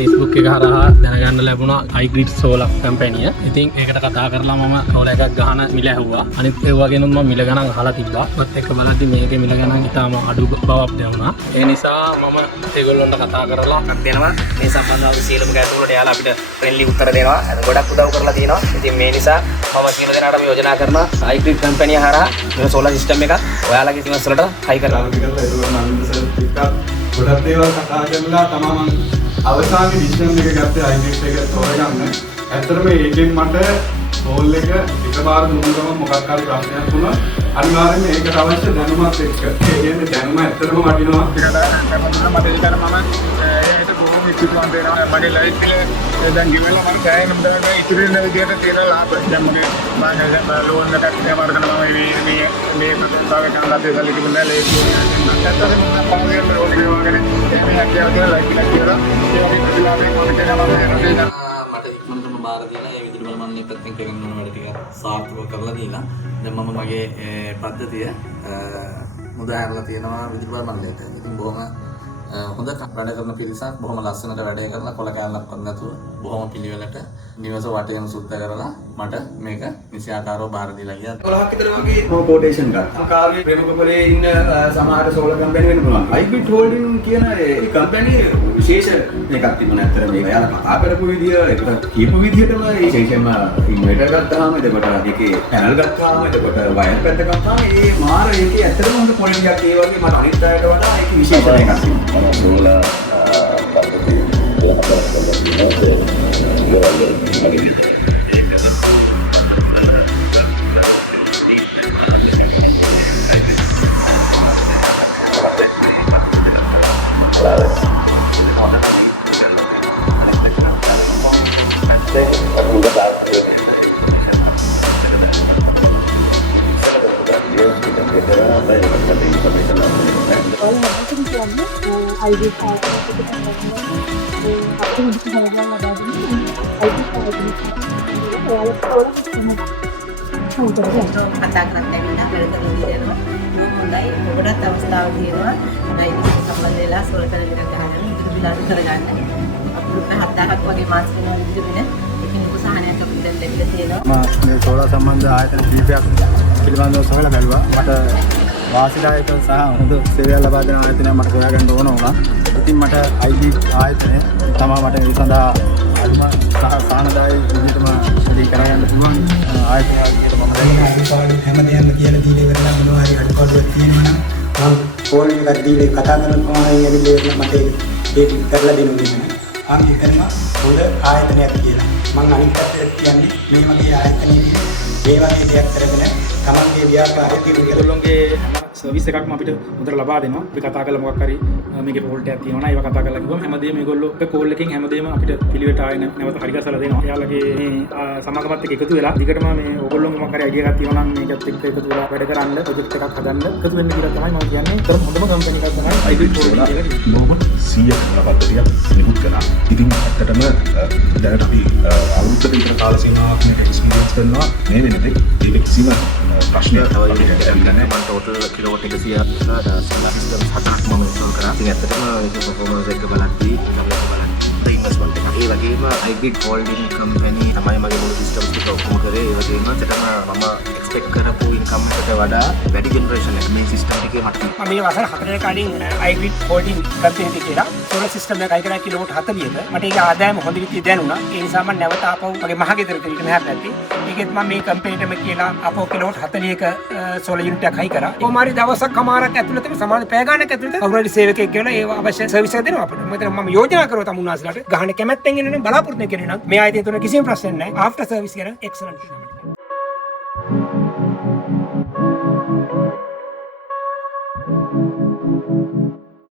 Facebook එක හරහා දැනගන්න ලැබුණා iGrid solar company. ඉතින් ඒකට කතා කරලා මම කෝල එකක් ගහන මිල ඇහුවා. අනිත් ඒවා ගැනත් මම මිල ගණන් අහලා තිබ්බා. ඒත් එක්ක බලද්දි මේකේ මිල ගණන් ඉතාම අඩු බවක් දැනුණා. ඒ නිසා මම ඒගොල්ලොන්ට කතා කරලා දෙනවා මේ සම්බන්ධව සියලුම ගැටලුවලට යාලා අපිට ෆ්‍රෙන්ඩ්ලි උත්තර දෙනවා. ගොඩක් උදව් කරලා තියෙනවා. ඉතින් මේ නිසා මම සියලු දෙනාටම යෝජනා කරනවා iGrid company හරහා මේ solar system එක ඔයාලගේ සිමස් වලට හයි කරලා ගොඩක් දේවල් කතා කරලා තමයි මම අවසානයේ ඩිසිෂන් එක ගත්තේ iGrid එක තෝරගන්න. ඇත්තටම ඒකෙන් මට හෝල් එක එකපාර දුන්නම මොකක් හරි ප්‍රශ්නයක් වුණා. අනිවාර්යයෙන්ම ඒකට අවශ්‍ය දැනුමත් එක්ක. ඒ කියන්නේ දැනුම ඇත්තටම වටිනවා. මට ඒකට මම ඒක බොහොම ඉක්මනට වෙනවා. මගේ ලයිෆ් එකේ දැන් ගෙවලා මම සෑහෙන මුදලක් ඉතුරු වෙන විදිහට තියෙන ලාභ. දැන් මගේ මම ලෝන් එකක් දෙමාරගෙන මම මේ ප්‍රතිස්ථාපක කන්දේ සල්ලි ලේසියෙන් නැත්නම් මම පාවෙන්න ලෝන් එක වගේ මේ හැකියාව කියලා ලයිෆ් එකක් කියලා ඒ වගේ ප්‍රතිලාභයක් මම කියනවා මට ඉක්මනටම බාර දීලා ඒ විදිහට මම මේ පැත්තෙන් කරගෙන යන වැඩ ටික සාර්ථකව කරලා දීලා දැන් මම මගේ පද්ධතිය මුදා හැරලා තියෙනවා විදුලි බල මණ්ඩලයට. ඉතින් බොහොම හොඳ වැඩ කරන පිරිසක් බොහොම ලස්සනට වැඩ කරලා කොල කෑල්ලක් වත් නැතුව බොහොම පිළිවෙලට නිවස වටේම සුද්ධ කරලා මට මේක නිසියාකාරව බාර දීලා ගියා. 11ක් විතර වගේ කොටේෂන් ගත්තා. කාගේ ප්‍රේමකපලේ ඉන්න සමහර සෝලර් කම්පැනි වෙන්න පුළුවන්. iGrid Holding කියන ඒ කම්පැනි විශේෂ එකක් තිබුණා. ඇත්තට මේක යාලා කතා කරපු විදිය ඒකට කියපු විදියටම විශේෂයෙන්ම ඉන්වර්ටර් ගත්තාම එතකොට ඒකේ පැනල් ගත්තාම එතකොට වයර් පැත්ත ගත්තාම ඒ මාර ඒකේ ඇත්තටම හොඳ පොලිං එකක් ඒ වගේ මට අනිත් අයට වඩා ඒක විශේෂ එකක් තිබුණා. solar පද්ධතිය iGrid කතා කරන්න ලැබුණා පෙරතන විදියට හොඳයි ඔබට අවස්ථාව තියෙනවා නයිටි සම්බන්ධ වෙලා සොල්ටල් දෙකක් ගහන්න ඉතිරිලාට කරගන්න අපිට 7ක් වගේ මාස වෙනවා විදිහට ඒකෙන් උපසහනයක් අපිට දැන් ලැබිලා තියෙනවා මම මේ සෝලාර් සම්බන්ධ ආයතන කීපයක් පිළිබඳව සොයලා බැලුවා මට වාසිදායක සහ හොඳ සේවය ලබා දෙන ආයතනයක් මට හොයාගන්න ඕන වුණා. ඉතින් මට iGrid ආයතනය තමයි මට ඒ සඳහා අල්ම සහ සානදායක විදිහටම දී කරගන්න පුළුවන් ආයතනයක් කියලා මම අඩුපාඩු හැමදේම කියලා දීලා ඉවරලා මොනවා හරි අඩුපාඩුවක් තියෙනවා නම් මම ෆෝන් එකක් දීලා කතා කරන කොහොමයි ඇවිල්ලා මට ඒක කරලා දෙන්න ඕනේ. මම හිතනවා හොඳ ආයතනයක් කියලා. මම අනිත් පැත්තට කියන්නේ මේ වගේ ආයතනයකින් මේ වගේ දෙයක් කරගෙන තමන්ගේ ව්‍යාපාරය දියුණු ඒගොල්ලෝගේ සර්විස් එකක්ම අපිට හොඳට ලබා දෙනවා. අපි කතා කරලා මොකක් හරි මේකේ ෆෝල්ට් එකක් තියෙනවා නම් ඒව කතා කරලා කිව්වම හැමදේම මේගොල්ලෝ කෝල් එකෙන් හැමදේම අපිට පිළිවෙට ආයෙ නැවත හරි ගසලා දෙනවා. එයාලගේ මේ සමාගමත් එක්ක එකතු වෙලා දිගටම මේ ඕගොල්ලෝගේ මොකක් හරි අයිඩියා එකක් තියෙනවා නම් මේකත් එක්ක එකතු වෙලා වැඩ කරන්න ප්‍රොජෙක්ට් එකක් හදන්න එකතු වෙන්න කියලා තමයි මම කියන්නේ. ඒතරම් හොඳම කම්පැනි එකක් තමයි iGrid Holding එක. බොහොම 100ක් පද්ධතියක් නිකුත් කරා. ඉතින් ඇත්තටම දැනට අපි අවුරුද්දක විතර කාල සීමාවක් මේක එක්ස්පීරියන්ස් කරනවා. මේ වෙනතේ ඒක කිසිම ප්‍රශ්නයක් තමයි නැහැ. මම ටෝටල් කිලෝවොට් 100 සෝලාර් සිස්ටම් 7ක් මම ඉන්ස්ටෝල් කරා. ඉතින් ඇත්තටම ඒක පර්ෆෝමන්ස් එක බලද්දී ඉන්වෙස්ට්මන්ට් එකක්. ඒ වගේම iGrid Holding company තමයි මගේ මුළු සිස්ටම් ටික ඔක්කොම කරේ. ඒ වගේම ඇත්තටම මම එක්ස්පෙක්ට් කරපු ඉන්කම් එකට වඩා වැඩි ජෙනරේෂන් එක මේ සිස්ටම් එකේ මට මම මේ වසර 4 කලින් iGrid Holding company එකේ කියලා සෝලර් සිස්ටම් එකක් අය කරා කිලෝවොට් 40ක මට ඒක ආදායම හොඳ විදිහට දැනුණා. ඒ නිසා මම නැවත ආපහු මගේ මහගෙදරට ඊට මෙහාට පැත්තේ ඒකෙත් මම මේ කම්පැනිටම කියලා ආපහු කිලෝවොට් 40ක සෝලර් යුනිට් එකක් හයි කරා. කොහොමාරි දවසක් කමාරක් ඇතුළතම සමාන පැය ගානක් ඇතුළත කවුරුහරි සේවකයෙක් කියලා ඒ අවශ්‍ය සර්විස් එක දෙනවා අපිට. මෙතන මම යෝජනා කරුවා තමුන්නාසලාට ගහන කැමැත්තෙන් ඉන්න බලාපොරොත්තු වෙන කෙනෙක් නම් මේ ආයතනය තුන කිසිම ප්‍රශ්නයක් නැහැ. ආෆ්ටර් සර්විස් කරන එක්සලන්ට්.